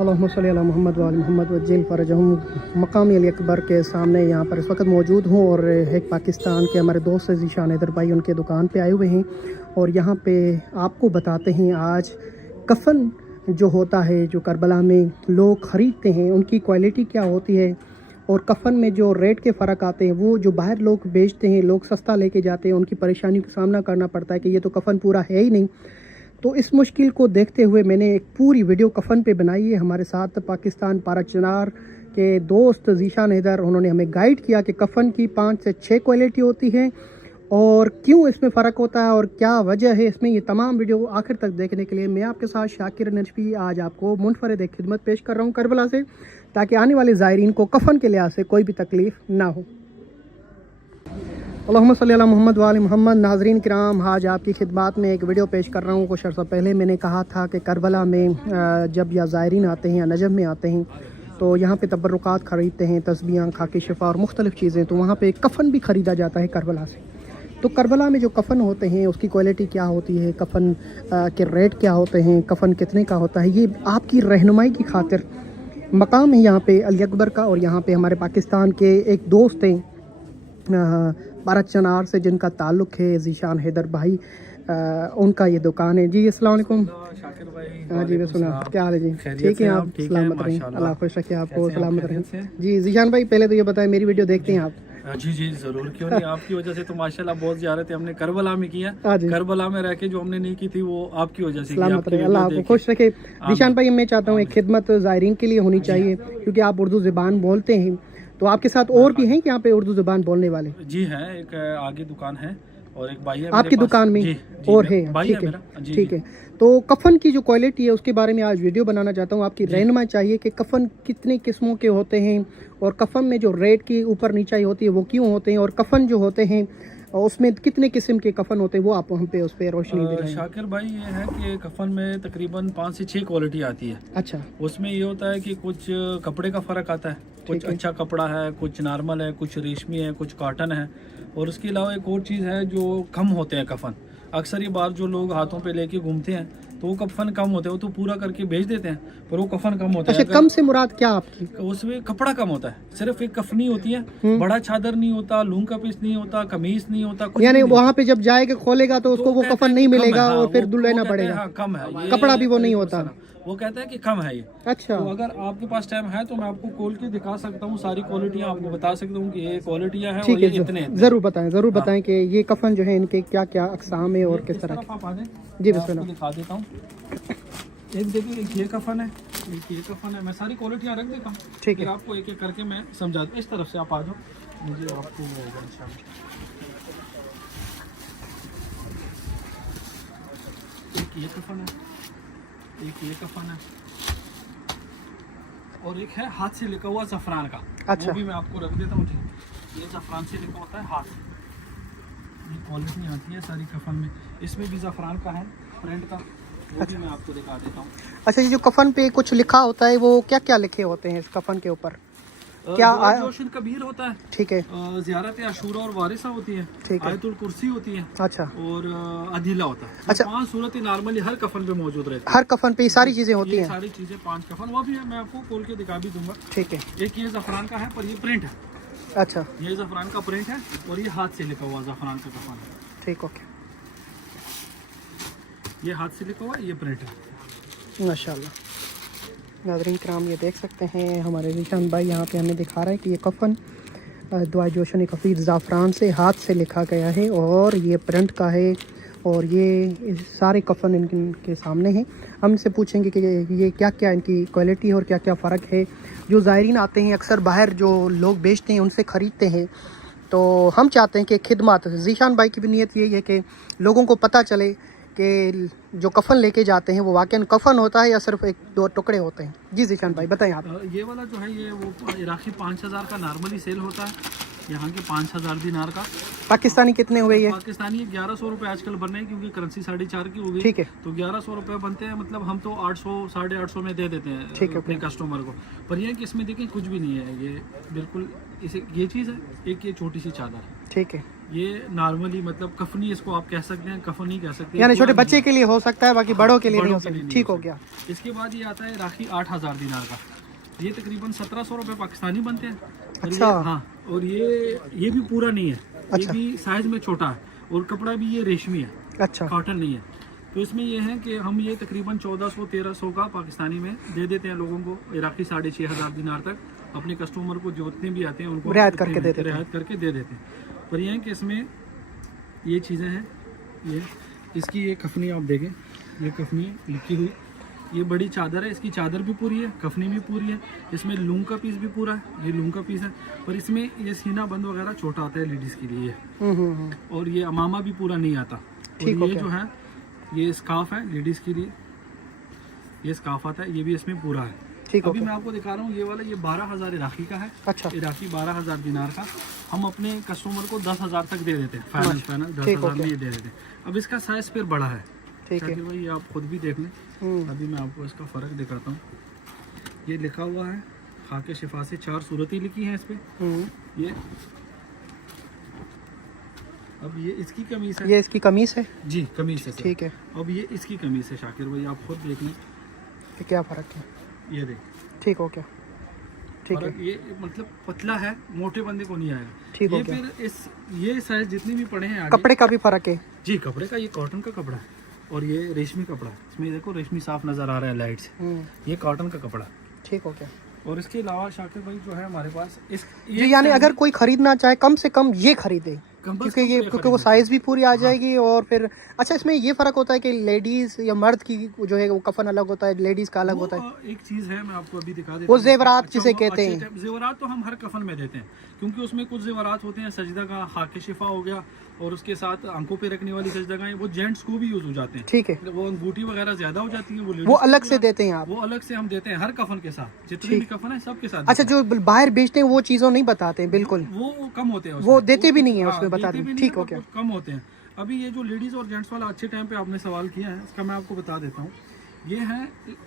अल्लाहुम्मा सल्ली अला मुहम्मद व आलि मुहम्मद वज्जिल फ़रजहुम। मकाम अली अकबर के सामने यहाँ पर इस वक्त मौजूद हूँ और एक पाकिस्तान के हमारे दोस्त ज़ीशान हैदर भाई उनके दुकान पे आए हुए हैं और यहाँ पे आपको बताते हैं आज कफ़न जो होता है जो करबला में लोग ख़रीदते हैं उनकी क्वालिटी क्या होती है और कफ़न में जो रेट के फ़र्क आते हैं वो जो बाहर लोग बेचते हैं लोग सस्ता लेके जाते हैं उनकी परेशानियों का सामना करना पड़ता है कि ये तो कफ़न पूरा है ही नहीं। तो इस मुश्किल को देखते हुए मैंने एक पूरी वीडियो कफ़न पे बनाई है। हमारे साथ पाकिस्तान पाराचनार के दोस्त ज़ीशान हैदर उन्होंने हमें गाइड किया कि कफ़न की 5 से 6 क्वालिटी होती है और क्यों इसमें फ़र्क होता है और क्या वजह है इसमें। ये तमाम वीडियो आखिर तक देखने के लिए मैं आपके साथ शाकिर नजफी आज आपको मुनफरद एक खिदमत पेश कर रहा हूँ करबला से, ताकि आने वाले ज़ायरीन को कफ़न के लिहाज से कोई भी तकलीफ़ ना हो। अल्लाहुम्मा सल्ली अला मुहम्मद व आलि मुहम्मद। नाज़रीन किराम, आज आपकी खिदमत में एक वीडियो पेश कर रहा हूँ। कुछ अर्सा पहले मैंने कहा था कि करबला में जब या ज़ायरीन आते हैं या नजफ़ में आते हैं तो यहाँ पे तबर्रुकात ख़रीदते हैं, तस्बीहां, खाकी शिफा और मुख्तलिफ़ चीज़ें, तो वहाँ पे कफ़न भी ख़रीदा जाता है करबला से। तो करबला में जो कफ़न होते हैं उसकी क्वालिटी क्या होती है, कफ़न के रेट क्या होते हैं, कफ़न कितने का होता है, ये आपकी रहनुमाई की खातिर मकाम है यहाँ पे अली अकबर का। और यहाँ पे हमारे पाकिस्तान के एक दोस्त हैं पाराचनार से जिनका ताल्लुक़ है ज़ीशान हैदर भाई, उनका ये दुकान है। जी अस्सलाम वालेकुम। शाकिर भाई। हाँ जी सुना, क्या हाल है जी? ठीक है आप? सलामत रहें, अल्लाह खुश रखे आपको, सलामत रहें। जी ज़ीशान भाई, पहले तो ये बताएं मेरी वीडियो देखते हैं आप? जी जी ज़रूर, क्यों नहीं। आपकी वजह से तो माशाल्लाह बहुत ज़ियारतें हमने करबला में की है। करबला में रह के जो हमने नहीं की थी वो आपकी वजह से। सलामत रहे, अल्लाह आपको खुश रखे। ज़ीशान भाई, मैं चाहता हूँ एक खिदमत ज़ायरीन के लिए होनी चाहिए क्योंकि आप उर्दू ज़बान बोलते हैं, तो आपके साथ और भी हैं यहाँ पे उर्दू ज़बान बोलने वाले? जी हैं, एक आगे दुकान है और एक भाई है आपकी दुकान में। जी, और है? ठीक है, ठीक है। तो कफ़न की जो क्वालिटी है उसके बारे में आज वीडियो बनाना चाहता हूँ। आपकी रहनुमाई चाहिए कि कफ़न कितने किस्मों के होते हैं और कफ़न में जो रेट की ऊपर नीचाई होती है वो क्यों होते हैं और कफ़न जो होते हैं उसमें कितने किस्म के कफ़न होते हैं, वो आप हम पे उस पर रोशनी दे। शाकिर भाई, ये है कि कफ़न में तकरीबन 5 से 6 क्वालिटी आती है। अच्छा। उसमें ये होता है कि कुछ कपड़े का फ़र्क आता है, कुछ अच्छा कपड़ा है, कुछ नॉर्मल है, कुछ रेशमी है, कुछ कॉटन है। और उसके अलावा एक और चीज़ है जो कम होते हैं कफ़न। अक्सर ये बार जो लोग हाथों पे लेके घूमते हैं तो वो कफ़न कम होते हैं, वो तो पूरा करके भेज देते हैं पर वो कफ़न कम होता है। अच्छा, कम से मुराद क्या आपकी? उसमें कपड़ा कम होता है, सिर्फ एक कफनी होती है, बड़ा चादर नहीं होता, लूंग का पीस नहीं होता, कमीज नहीं होता, कुछ यानी वहाँ पे जब जाएगा खोलेगा तो उसको वो कफन नहीं मिलेगा और फिर लेना पड़ेगा। हाँ, कम है, कपड़ा भी वो नहीं होता, वो कहता है कि कम है ये। अच्छा। तो अगर आपके पास टाइम है तो मैं आपको खोल के दिखा सकता हूँ, सारी क्वालिटियाँ आपको बता सकता हूँ कि ये क्वालिटियाँ हैं। ठीक है, जरूर बताएं, जरूर बताएं कि ये कफन जो है इनके क्या क्या अक़साम है और किस तरह। आप आ जाए, जी बिस्मिल्लाह। दिखा देता हूँ। एक देखिए, एक ये कफन है, एक ये कफन है। मैं सारी क्वालिटियाँ रख देता हूँ, ठीक है, आपको एक एक करके मैं समझा दूँ। इस तरफ से आप आ जाओ, मुझे आपको होगा इंशाल्लाह। एक ये कफन है, एक ये कफन है और एक है हाथ से लिखा हुआ ज़फ़रान का। अच्छा, वो भी मैं आपको रख देता हूँ। ये ज़फ़रान से लिखा होता है हाथ। ये क्वालिटी आती है सारी कफन में। इसमें भी ज़फ़रान का है प्रिंट का, वो भी मैं आपको दिखा देता हूँ। अच्छा, ये जो कफन पे कुछ लिखा होता है वो क्या क्या लिखे होते हैं इस कफन के ऊपर? क्या जोशन कबीर होता है, ठीक है, ज़ियारत आशूरा और वारिसा होती है, ठीक है, आयतुल कुर्सी होती है, अच्छा, और अदीला होता है। अच्छा, 5 सूरतें नॉर्मली हर कफन पे मौजूद रहती है। हर कफन पे सारी चीजें होती हैं? सारी चीजें 5 कफन, वो भी है, मैं आपको खोल के दिखा भी दूंगा। ठीक है। एक ये ज़फ़रान का है पर ये प्रिंट है। अच्छा, ये ज़फ़रान का प्रिंट है और ये हाथ से लिखा हुआ ज़फ़रान का कफन है। ठीक, ओके। ये हाथ से लिखा हुआ है, ये प्रिंट है। माशाल्लाह। नाज़रीन किराम, ये देख सकते हैं हमारे ज़ीशान भाई यहाँ पे हमें दिखा रहा है कि ये कफ़न दुआ जोशन कफ़ीर ज़ाफ़रान से हाथ से लिखा गया है और ये प्रिंट का है और ये सारे कफ़न इनके सामने हैं। हम इनसे पूछेंगे कि ये क्या क्या इनकी क्वालिटी है और क्या क्या फ़र्क है। जो ज़ायरीन आते हैं अक्सर बाहर जो लोग बेचते हैं उनसे ख़रीदते हैं, तो हम चाहते हैं कि खिदमत, ज़ीशान भाई की भी नीयत यही है कि लोगों को पता चले कि जो कफ़न लेके जाते हैं वो वाकई कफ़न होता है या सिर्फ 1-2 टुकड़े होते हैं। जी ज़ीशान भाई बताएं आप। ये वाला जो है ये वो इराक़ी 5000 का नॉर्मली सेल होता है, यहाँ के 5000 दिनार का। पाकिस्तानी कितने हुए ये? पाकिस्तानी 1100 रुपये आजकल बन रहे हैं क्योंकि करेंसी 4.5 की हो गई। ठीक है, तो 1100 रुपये बनते हैं, मतलब हम तो 800 850 में दे देते हैं। ठीक है, अपने कस्टमर को। पर यह कि इसमें देखिए कुछ भी नहीं है, ये बिल्कुल इसे ये चीज़ है, एक ये छोटी सी चादर है। ठीक है, ये नॉर्मली मतलब कफनी इसको आप कह सकते हैं, कफनी कह सकते हैं, यानी छोटे पूरा बच्चे के लिए हो सकता है, बाकी बड़ों के लिए नहीं बड़ों हो के लिए सकता। नहीं ठीक हो हो गया। सकता। इसके बाद ये आता है राखी 8000 दिनार का, ये तकरीबन 1700 रुपये पाकिस्तानी बनते हैं। और अच्छा। ये, हाँ, और ये भी पूरा नहीं है, ये अच्छा। भी साइज में छोटा है और कपड़ा भी ये रेशमी है, अच्छा। कॉटन नहीं है। तो इसमें ये है कि हम ये तकरीबन 1400-1300 का पाकिस्तानी में दे देते हैं लोगों को, इराकी 6500 दिनार तक अपने कस्टमर को जितने भी आते हैं उनको रियायत करके दे देते हैं। रियायत करके दे देते हैं। पर यह है कि इसमें ये चीज़ें हैं, ये इसकी ये कफनी आप देखें, ये कफनी लिखी हुई, ये बड़ी चादर है, इसकी चादर भी पूरी है, कफनी भी पूरी है, इसमें लूंग का पीस भी पूरा है, ये लूंग का पीस है। पर इसमें ये सीना बंद वगैरह छोटा आता है लेडीज़ के लिए, और ये अमामा भी पूरा नहीं आता। ठीक और हो ये गया। जो है ये स्काफ है लेडीज़ के लिए, ये स्काफ आता है, ये भी इसमें पूरा है। ठीक हो अभी गया। मैं आपको दिखा रहा हूँ, ये वाला ये 12000 इराकी का है। अच्छा। इराकी 12000 दिनार का हम अपने कस्टमर को 10,000 तक दे देते हैं, फाइनल ठीक 10,000 हो में ये दे देते हैं। अब इसका साइज फिर बड़ा है, ठीक है। शाकिर भाई आप खुद भी देख लें। अभी मैं आपको इसका फ़र्क दिखाता हूँ। ये लिखा हुआ है खाके शिफा से, 4 सूरतें लिखी हैं इस पर। ये अब ये इसकी कमीज है, ये इसकी कमीज है। जी कमीज है सर। ठीक है। अब ये इसकी कमीज है शाकिर भाई, आप खुद देख लें, ये क्या फ़र्क है? ये देख ठीक हो गया। ठीक है। फर्क ये मतलब पतला है, मोटे बंदे को नहीं आएगा। ठीक हो ये गया। फिर इस ये साइज जितने भी पड़े हैं आगे, कपड़े का भी फ़र्क है। जी कपड़े का, ये कॉटन का कपड़ा है और ये रेशमी कपड़ा है। इसमें देखो रेशमी साफ नजर आ रहा है लाइट से, ये कॉटन का कपड़ा है। ठीक हो गया। और इसके अलावा शाकिर भाई जो है हमारे पास इस जी, यानी अगर कोई खरीदना चाहे कम से कम ये खरीदे, क्योंकि ये क्योंकि वो साइज़ भी पूरी आ जाएगी। और फिर अच्छा, इसमें ये फ़र्क होता है कि लेडीज़ या मर्द की जो है वो कफन अलग होता है, लेडीज़ का अलग होता है। एक चीज़ है मैं आपको अभी दिखा देता वो हूँ। जेवरात अच्छा, जिसे वो कहते अच्छे हैं। जेवरात तो हम हर कफन में देते हैं, क्योंकि उसमें कुछ जेवरात होते हैं सजदा का, खाके शिफा हो गया, और उसके साथ आंखों पे रखने वाली सजदा वो जेंट्स को भी यूज हो जाते हैं। ठीक है। वो अंगूठी वगैरह ज्यादा हो जाती है, वो अलग से देते हैं आप? वो अलग से हम देते हैं हर कफन के साथ, जितने भी कफन है सब के साथ। अच्छा, जो बाहर बेचते हैं वो चीज़ों नहीं बताते हैं बिल्कुल, वो कम होते हैं, वो देते भी नहीं है हाँ, उसमें, बता दें। ठीक हो गया। कम होते हैं। अभी ये जो लेडीज और जेंट्स वाला अच्छे टाइम पे आपने सवाल किया है, इसका मैं आपको बता देता हूँ। ये है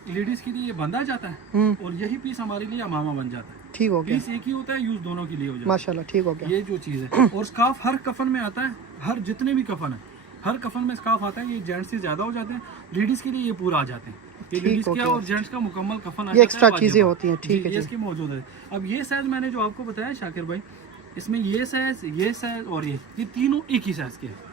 लेडीज के लिए, ये बंधा जाता है और यही पीस हमारे लिए अमामा बन जाता है। ठीक हो गया। पीस एक ही होता है, यूज दोनों के लिए हो जाता है। माशाल्लाह, ठीक हो गया। ये जो चीज़ है, और स्काफ हर कफन में आता है, हर जितने भी कफन है हर कफन में स्काफ आता है। ये जेंट्स से ज्यादा हो जाते हैं, लेडीज के लिए ये पूरा आ जाते हैं। ये लेडीज का और जेंट्स का मुकम्मल कफन आ ये एक्स्ट्रा चीजें होती हैं। ठीक है ये जी। इसकी मौजूद है। अब ये साइज मैंने जो आपको बताया शाकिर भाई, इसमें ये साइज और ये तीनों एक ही साइज के हैं।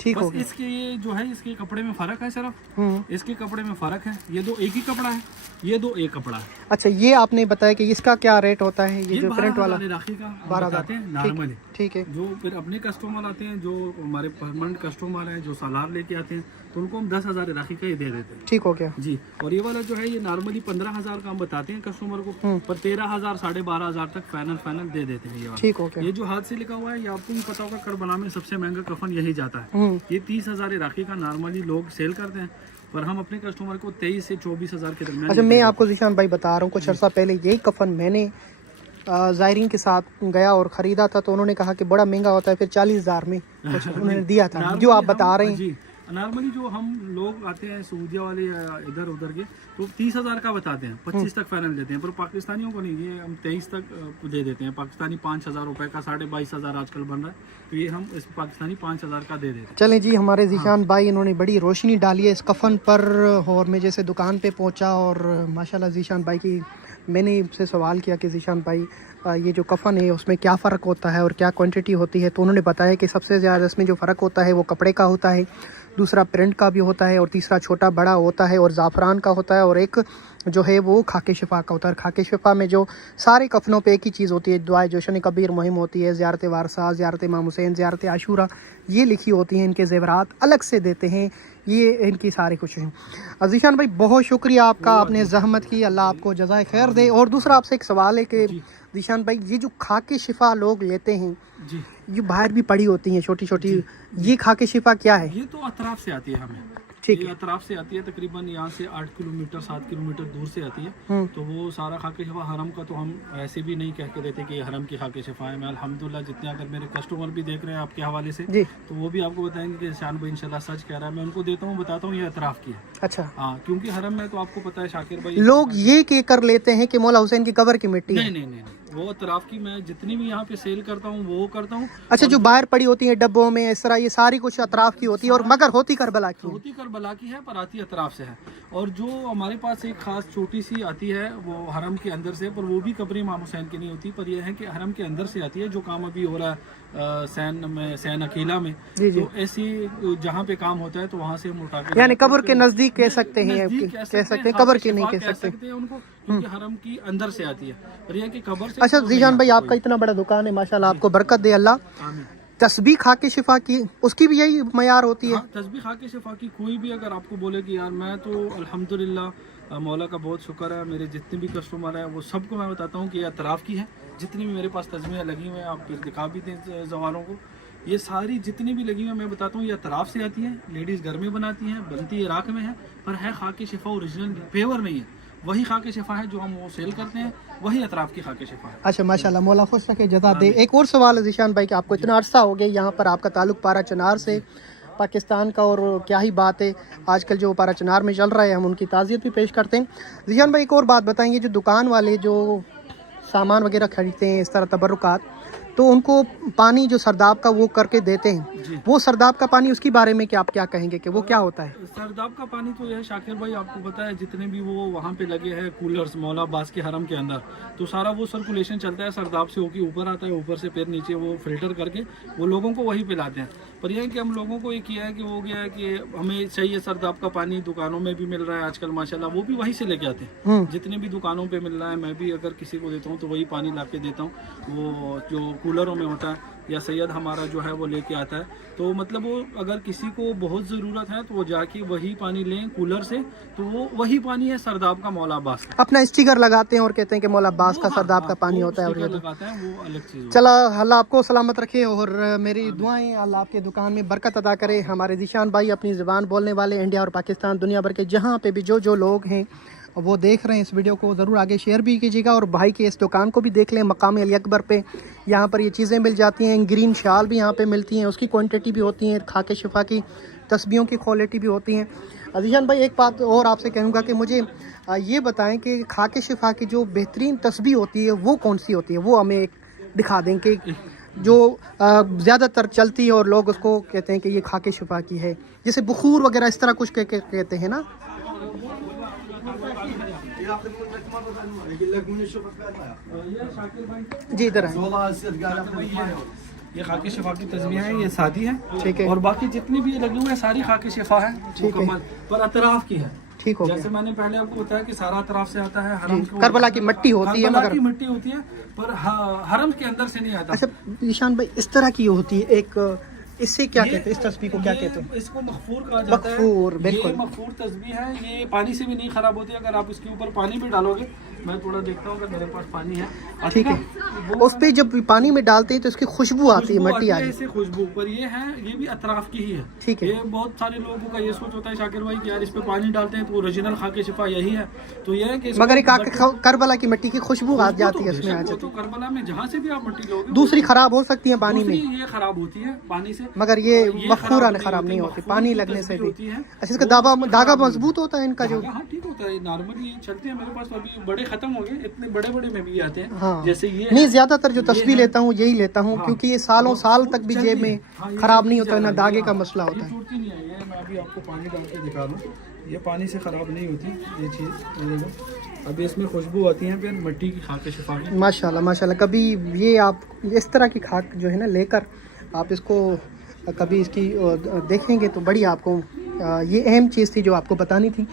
ठीक हो बस गया। इसके ये जो है इसके कपड़े में फर्क है सिर्फ, इसके कपड़े में फर्क है। ये दो एक ही कपड़ा है, ये दो एक कपड़ा है। अच्छा, ये आपने बताया कि इसका क्या रेट होता है? ये जो प्रिंट वाला राखी का 12,000 नॉर्मली। ठीक है। जो फिर अपने कस्टमर आते हैं, जो हमारे परमानेंट कस्टमर हैं, जो सालार लेके आते हैं, तो उनको हम 10,000 राखी का ही दे देते हैं। ठीक हो गया जी। और ये वाला जो है ये नॉर्मली 15,000 का हम बताते हैं कस्टमर को, पर 13,000 12,500 तक फाइनल दे देते हैं ये वाला। ठीक हो गया। ये जो हाथ से लिखा हुआ है, ये आपको भी पता होगा, करबला में सबसे महंगा कफन यही जाता है। ये 30,000 राखी का नॉर्मली लोग सेल करते हैं, पर हम अपने कस्टमर को 23 से 24,000 के दरमियान। अच्छा, मैं आपको ज़ीशान भाई बता रहा हूँ, कुछ अर्सा पहले यही कफन मैंने ज़ायरीन के साथ गया और ख़रीदा था, तो उन्होंने कहा कि बड़ा महंगा होता है, फिर 40,000 में कुछ उन्होंने दिया था, जो आप बता रहे हैं। जी, नॉर्मली जो हम लोग आते हैं सऊदिया वाले या इधर उधर के, तो 30,000 का बताते हैं, 25 तक फाइनल देते हैं, पर पाकिस्तानियों को नहीं, ये हम 23 तक दे देते हैं। पाकिस्तानी 5,000 रुपए का 22,500 आजकल बन रहा है, तो ये हम इस पाकिस्तानी 5,000 का दे देते हैं। चलें जी, हमारे ज़ीशान भाई इन्होंने बड़ी रोशनी डाली है इस कफन पर, और मैं जैसे दुकान पे पहुंचा और माशाल्लाह ज़ीशान भाई की मैंने इनसे सवाल किया कि ज़ीशान भाई ये जो कफन है उसमें क्या फ़र्क होता है और क्या क्वांटिटी होती है, तो उन्होंने बताया कि सबसे ज़्यादा इसमें जो फ़र्क होता है वो कपड़े का होता है, दूसरा प्रिंट का भी होता है, और तीसरा छोटा बड़ा होता है और ज़ाफ़रान का होता है, और एक जो है वो खाके शिफा का होता है। खाके शिफा में जो सारे कफनों पे एक ही चीज़ होती है, दुआए जोशन कबीर मुहिम होती है, ज़ियारत वारसा, ज़ियारत इमाम हुसैन, ज़ियारत आशूरा, ये लिखी होती हैं। इनके ज़ेवरात अलग से देते हैं, ये इनकी सारी कुछ है। ज़ीशान भाई बहुत शुक्रिया आपका, आपने ज़हमत की, अल्लाह आपको जज़ाए खैर दे। और दूसरा आपसे एक सवाल है कि ज़ीशान भाई, ये जो खाके शिफा लोग लेते हैं जी, ये बाहर भी पड़ी होती हैं छोटी छोटी, ये खाके शिफा क्या है? ये तो अतराफ से आती है हमें, ठीक ये है। अतराफ से आती है, तकरीबन यहाँ से 8 किलोमीटर 7 किलोमीटर दूर से आती है। तो वो सारा खाके शिफा हरम का तो हम ऐसे भी नहीं कह के देते कि ये हरम की खाके शिफा है। मैं अल्हम्दुलिल्लाह जितने अगर मेरे कस्टमर भी देख रहे हैं आपके हवाले से, जी। तो वो भी आपको बताएंगे कि शान भाई इंशाल्लाह सच कह रहा है। मैं उनको देता हूँ, बताता हूँ ये अतराफ की है। अच्छा, हाँ, क्योंकि हरम में तो आपको पता है शाकिर भाई, लोग ये के कर लेते हैं कि मौला हुसैन की कब्र की मिट्टी है। नहीं, वो अतराफ की मैं जितनी भी यहाँ पे सेल करता हूँ वो करता हूँ। अच्छा, जो बाहर पड़ी होती है डब्बों में इस तरह, ये सारी कुछ अतराफ की होती है, और मगर होती करबला की है। होती करबला की है पर आती अतराफ से है। और जो हमारे पास एक खास छोटी सी आती है वो हरम के अंदर से, पर वो भी कब्र इमाम हुसैन की नहीं होती, पर यह है कि हरम के अंदर से आती है, जो काम अभी हो रहा है सैन अकीला में। जी जी। तो ऐसी जहाँ पे काम होता है तो वहाँ से हम उठा के, यानी कब्र के नजदीक कह सकते हैं, कह सकते हैं, कब्र की नहीं कह सकते हैं उनको, क्योंकि हरम की अंदर से आती है, पर यह है कि कब्र से। अच्छा जीशान भाई, आपका इतना बड़ा दुकान है माशाल्लाह, आपको बरकत दे अल्लाह। आमीन। तस्बीह खा के शिफा की, उसकी भी यही मयार होती है? हाँ, तस्बीह खा के शिफा की। कोई भी अगर आपको बोले कि यार मैं तो अल्हम्दुलिल्लाह मौला का बहुत शुक्र है, मेरे जितने भी कस्टमर हैं वो सबको मैं बताता हूँ कि ये अतराफ़ की है। जितनी भी मेरे पास तस्बीहें लगी हुई हैं, आप फिर दिखा भी दें जवारों को, ये सारी जितनी भी लगी हुई हैं मैं बताता हूँ ये अतराफ़ से आती हैं। लेडीज़ घर में बनाती हैं, बनती इराक में है, पर है खाके शिफा ओरिजिनल, पेवर नहीं है। वही खाके शिफा है जो हम वो सेल करते हैं, वही अतराफ़ की खाके शिफा है। अच्छा माशाल्लाह, मौला खुश रखे, जज़ा दे। एक और सवाल है जीशान भाई कि आपको इतना अरसा हो गया यहाँ पर, आपका ताल्लुक पारा चनार से पाकिस्तान का, और क्या ही बात है, आजकल जो पारा चनार में चल रहा है हम उनकी ताज़ियत भी पेश करते हैं। जीशान भाई एक और बात बताएंगे, जो दुकान वाले जो सामान वगैरह खरीदते हैं इस तरह तबरुकात, तो उनको पानी जो सरदाब का वो करके देते हैं, वो सरदाब का पानी, उसके बारे में क्या आप क्या कहेंगे कि वो क्या होता है? सरदाब का पानी तो यह शाकिर भाई आपको पता है, जितने भी वो वहाँ पे लगे हैं कूलर्स मौला अब्बास के हरम के अंदर, तो सारा वो सर्कुलेशन चलता है सरदाब से होके ऊपर आता है, ऊपर से फिर नीचे वो फिल्टर करके वो लोगों को वहीं पिलाते हैं। पर यह है कि हम लोगों को ये किया है कि वो गया है कि हमें चाहिए सरदाब का पानी, दुकानों में भी मिल रहा है आजकल माशाल्लाह, वो भी वहीं से लेके आते हैं। जितने भी दुकानों पे मिल रहा है, मैं भी अगर किसी को देता हूँ तो वही पानी ला के देता हूँ। वो जो कूलरों में होता है या सैयद हमारा जो है वो लेके आता है, तो मतलब वो अगर किसी को बहुत ज़रूरत है तो वो जाके वही पानी लें कूलर से, तो वो वही पानी है सरदाब का मौला अब्बास का। अपना स्टिकर लगाते हैं और कहते हैं कि मौला अब्बास का सरदाब का पानी होता है, और लगाते हैं, वो अलग चीज़। चला, अल्लाह आपको सलामत रखे, और मेरी दुआएं अल्लाह आपके दुकान में बरकत अदा करे। हमारे जीशान भाई अपनी ज़बान बोलने वाले, इंडिया और पाकिस्तान दुनिया भर के जहाँ पे भी जो लोग हैं वो देख रहे हैं इस वीडियो को, ज़रूर आगे शेयर भी कीजिएगा, और भाई के इस दुकान को भी देख लें, मकाम अली अकबर पे। यहाँ पर ये चीज़ें मिल जाती हैं, ग्रीन शाल भी यहाँ पे मिलती हैं, उसकी क्वांटिटी भी होती है, खाके शिफा की तस्बीहों की क्वालिटी भी होती हैं। अजीशान भाई एक बात और आपसे कहूँगा कि मुझे ये बताएं कि खाके शिफा की जो बेहतरीन तस्बीह होती है वो कौन सी होती है, वो हमें एक दिखा दें कि जो ज़्यादातर चलती है और लोग उसको कहते हैं कि ये खाके शिफा की है, जैसे बुखूर वगैरह इस तरह कुछ कहते हैं ना। जी इधर है, ये खाके शिफा की तस्बीह है, ये सादी है, ठीक है, और बाकी जितनी भी लगी हुई है सारी खाके शिफा है, ठीक है, पर अतराफ की है। ठीक हो जैसे गया। मैंने पहले आपको बताया कि सारा अतराफ से आता है, हरम करबला की मिट्टी होती है, मगर की मिट्टी होती है, पर हरम के अंदर से नहीं आता। अच्छा निशान भाई, इस तरह की होती है एक, इससे क्या कहते हैं, इस तस्बीह को क्या कहते हैं? इसको मखफूर कहा जाता है। मखफूर, बिल्कुल। ये मखफूर तस्बीह है, ये पानी से भी नहीं खराब होती। अगर आप इसके ऊपर पानी भी डालोगे, मैं थोड़ा देखता हूँ अगर मेरे पास पानी है, ठीक है, उस पे जब पानी में डालते हैं तो इसकी खुशबू आती है, मिट्टी आती है, ऐसे खुशबू। पर ये है, ये भी अतराफ की ही है, ठीक है। ये बहुत सारे लोगों का ये सोच होता है शाकिर भाई कि यार इस पे पानी डालते हैं तो ओरिजिनल खाके शिफा यही है, तो ये है कि मगर एक करबला की मिट्टी की खुशबू आ जाती है इसमें, आ जाती तो करबला में जहाँ से भी आप मिट्टी लोगे, दूसरी खराब हो सकती है पानी में, ये खराब होती है पानी से, मगर ये मखफूरा खराब नहीं होती, पानी लगने से भी। अच्छा, इसका धागा मजबूत होता है इनका जो? हाँ ठीक होता है, नॉर्मली चलते हैं मेरे पास, तो अभी बड़े खत्म हो गए, इतने बड़े बड़े में भी आते हैं। हाँ, जैसे ये नहीं, ज्यादातर जो तस्बीह लेता हूँ यही लेता हूँ, हाँ, क्योंकि ये सालों साल तक भी जेब में खराब नहीं होता, ना दागे का मसला होता है। टूटती नहीं आई है, मैं अभी आपको पानी डाल के दिखा दूँ, ये पानी से खराब नहीं होती ये चीज़। अभी इसमें खुशबू आती है फिर मिट्टी की खाके शिफा की। माशाल्लाह माशाल्लाह। कभी ये आप इस तरह की खाक जो है ना लेकर आप इसको कभी इसकी देखेंगे तो बड़ी आपको ये अहम चीज़ थी जो आपको बतानी थी।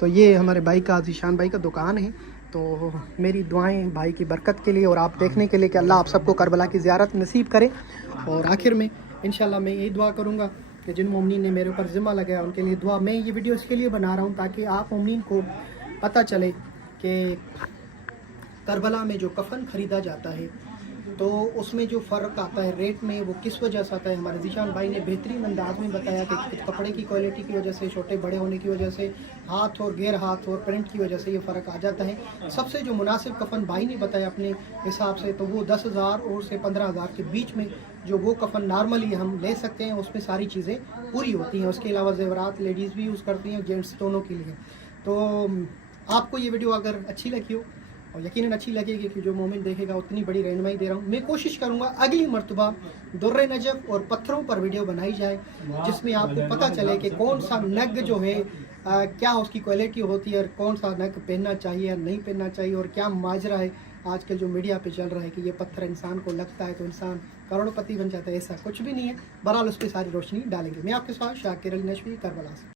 तो ये हमारे भाई का, ज़ीशान भाई का दुकान है, तो मेरी दुआएं भाई की बरकत के लिए और आप देखने के लिए कि अल्लाह आप सबको करबला की ज़ियारत नसीब करे। और आखिर में इंशाल्लाह मैं यही दुआ करूँगा कि जिन मोमिनीन ने मेरे ऊपर ज़िम्मा लगाया उनके लिए दुआ। मैं ये वीडियो इसके लिए बना रहा हूँ ताकि आप मोमिनीन को पता चले कि करबला में जो कफन ख़रीदा जाता है तो उसमें जो फ़र्क आता है रेट में, वो किस वजह से आता है। हमारे ज़ीशान भाई ने बेहतरीन अंदाज में बताया कि कुछ कपड़े की क्वालिटी की वजह से, छोटे बड़े होने की वजह से, हाथ और गैर हाथ और प्रिंट की वजह से ये फ़र्क आ जाता है। सबसे जो मुनासिब कफन भाई ने बताया अपने हिसाब से, तो वो 10,000 और से 15,000 के बीच में जो वो कफन नॉर्मली हम ले सकते हैं, उसमें सारी चीज़ें पूरी होती हैं। उसके अलावा ज़ेवरात लेडीज़ भी यूज़ करती हैं, जेंट्स दोनों के लिए। तो आपको ये वीडियो अगर अच्छी लगी हो और यकीनन अच्छी लगेगी कि जो मोमिन देखेगा उतनी बड़ी रहनुमाई दे रहा हूँ। मैं कोशिश करूँगा अगली मरतबा दुर्रे नजफ और पत्थरों पर वीडियो बनाई जाए, जिसमें आपको पता चले कि कौन सा नग जो है क्या उसकी क्वालिटी होती है और कौन सा नग पहनना चाहिए या नहीं पहनना चाहिए, और क्या माजरा है आजकल जो मीडिया पे चल रहा है कि ये पत्थर इंसान को लगता है तो इंसान करोड़पति बन जाता है। ऐसा कुछ भी नहीं है। बहरहाल उस पर सारी रोशनी डालेंगे। मैं आपके साथ शाकिर अली नशवी, करबला से।